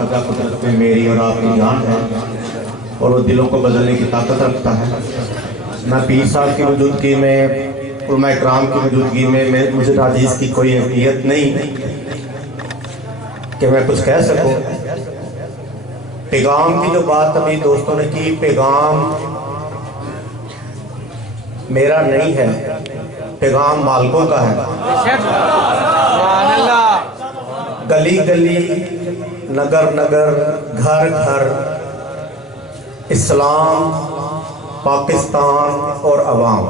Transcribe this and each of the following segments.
قضا قدرت میں میری اور آپ کی جان ہے اور وہ دلوں کو بدلنے کی طاقت رکھتا ہے۔ میں پیر صاحب کی موجودگی میں، علماء اکرام کی موجودگی میں مجھے حدیث کی کوئی اہمیت نہیں کہ میں کچھ کہہ سکوں۔ پیغام کی جو بات ابھی دوستوں نے کی، پیغام میرا نہیں ہے، پیغام مالکوں کا ہے۔ گلی گلی، نگر نگر، گھر گھر، اسلام، پاکستان اور عوام۔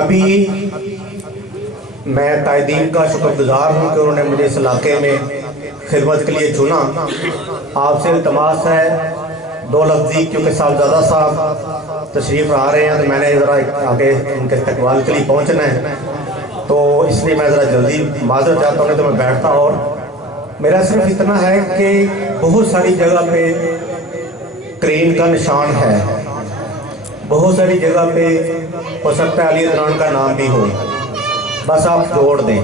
ابھی میں قائدین کا شکر گزار ہوں کہ انہوں نے مجھے اس علاقے میں خدمت کے لیے چنا۔ آپ سے التماس ہے دو لفظی، کیونکہ صاحبزادہ صاحب تشریف آ رہے ہیں تو میں نے ذرا آگے ان کے استقبال کے لیے پہنچنا ہے، تو اس لیے میں ذرا جلدی معذرت چاہتا ہوں، تو میں بیٹھتا۔ اور میرا صرف اتنا ہے کہ بہت ساری جگہ پہ کرین کا نشان ہے، بہت ساری جگہ پہ ہو سکتا ہے علی عدنان کا نام بھی ہو، بس آپ جوڑ دیں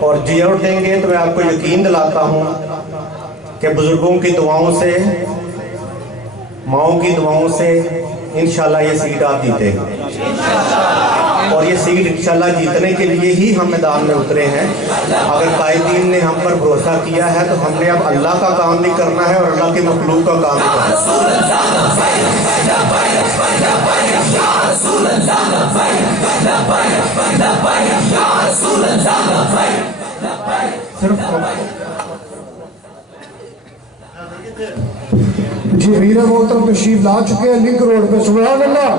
اور جوڑ دیں گے تو میں آپ کو یقین دلاتا ہوں کہ بزرگوں کی دعاؤں سے، ماؤں کی دعاؤں سے انشاءاللہ یہ سیٹ آپ جیتے گا، اور یہ سیٹ انشاءاللہ جیتنے کے لیے ہی ہم میدان میں اترے ہیں۔ اگر قائدین نے ہم پر بھروسہ کیا ہے تو ہم نے اب اللہ کا کام بھی کرنا ہے اور اللہ کی مخلوق کا کام بھی کرنا جی امیر محترم تشریف لا چکے ہیں لنک روڈ پہ، سبحان اللہ۔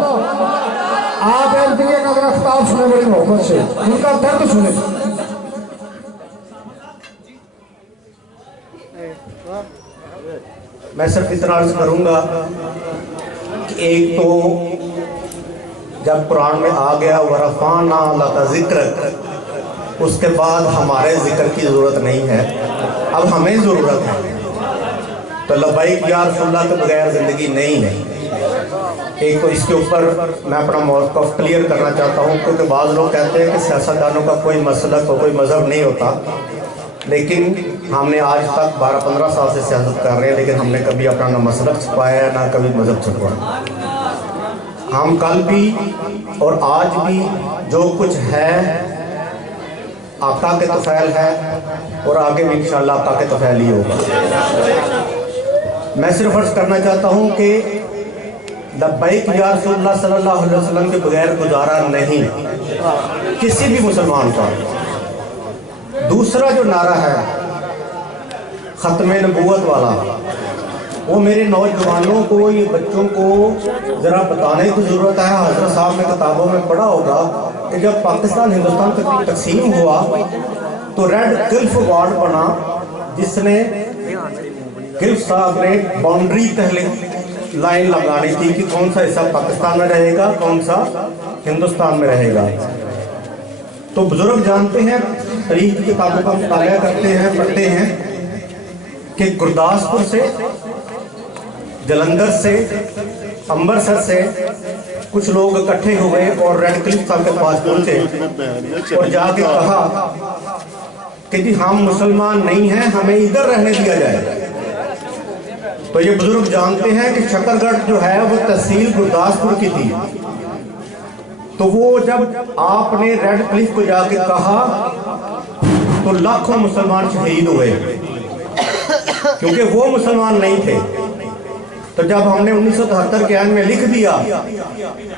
آپ ایم پی کا ذرا خطاب سنیں بڑی محبت سے، ان کا درد سنیں۔ میں صرف اتنا عرض کروں گا کہ ایک تو جب قرآن میں آ گیا وَرَفَعْنَا لَكَ ذِكْرَكَ، اس کے بعد ہمارے ذکر کی ضرورت نہیں ہے، اب ہمیں ضرورت ہے۔ تو لبیک یا رسول اللہ کے بغیر زندگی نہیں ہے۔ ایک تو اس کے اوپر میں اپنا موقف کلیئر کرنا چاہتا ہوں، کیونکہ بعض لوگ کہتے ہیں کہ سیاستدانوں کا کوئی مسلک اور کوئی مذہب نہیں ہوتا، لیکن ہم نے آج تک 12-15 سال سے سیاست کر رہے ہیں، لیکن ہم نے کبھی اپنا نہ مسلک چھپایا نہ کبھی مذہب چھپایا۔ ہم کل بھی اور آج بھی جو کچھ ہے آقا کے طفیل ہے، اور آگے بھی انشاءاللہ آقا کے طفیل ہی ہوگا۔ میں صرف عرض کرنا چاہتا ہوں کہ لبیک یا رسول اللہ صلی اللہ علیہ وسلم کے بغیر گزارا نہیں کسی بھی مسلمان کا۔ دوسرا جو نعرہ ہے ختم نبوت والا، وہ میرے نوجوانوں کو، یہ بچوں کو ذرا بتانے کی ضرورت ہے۔ حضرت صاحب نے کتابوں میں پڑھا ہوگا کہ جب پاکستان ہندوستان تقسیم ہوا تو ریڈ کلف وارڈ بنا، جس نے کلف صاحب نے باؤنڈری پہلے لائن لگانی تھی کہ کون سا حصہ پاکستان میں رہے گا، کون سا ہندوستان میں رہے گا۔ تو بزرگ جانتے ہیں، تاریخ کی کتابوں کا مطالعہ کرتے ہیں، پڑھتے ہیں کہ گرداسپور سے، جلندھر سے، امرتسر سے کچھ لوگ اکٹھے ہوئے اور ریڈ کلف صاحب کے پاس پہنچے اور جا کے کہا کہ جی ہم مسلمان نہیں ہیں، ہمیں ادھر رہنے دیا جائے۔ تو یہ بزرگ جانتے ہیں کہ شکر گڑھ جو ہے وہ تحصیل گرداسپور کی تھی، تو وہ جب آپ نے ریڈ کلف کو جا کے کہا تو لاکھوں مسلمان شہید ہوئے، کیونکہ وہ مسلمان نہیں تھے۔ تو جب ہم نے 1973 کے عین میں لکھ دیا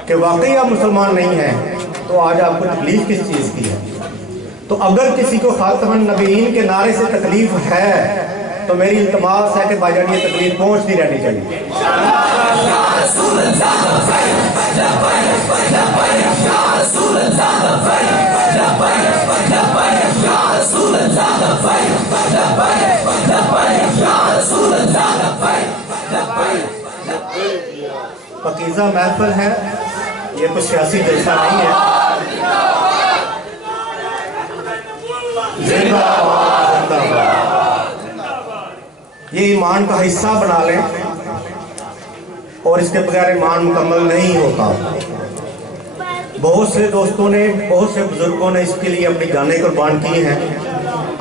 کہ واقعی آپ مسلمان نہیں ہیں، تو آج آپ کو تکلیف کس چیز کی ہے؟ تو اگر کسی کو خاتم النبیین کے نعرے سے تکلیف ہے تو میری التماس ہے کہ بھائی جان یہ تکلیف پہنچتی رہنی چاہیے۔ پاکیزہ محفل ہے، یہ کوئی سیاسی جلسہ نہیں ہے۔ زندہ باد، زندہ باد۔ یہ ایمان کا حصہ بنا لیں، اور اس کے بغیر ایمان مکمل نہیں ہوتا۔ بہت سے دوستوں نے، بہت سے بزرگوں نے اس کے لیے اپنی جانیں قربان کی ہیں،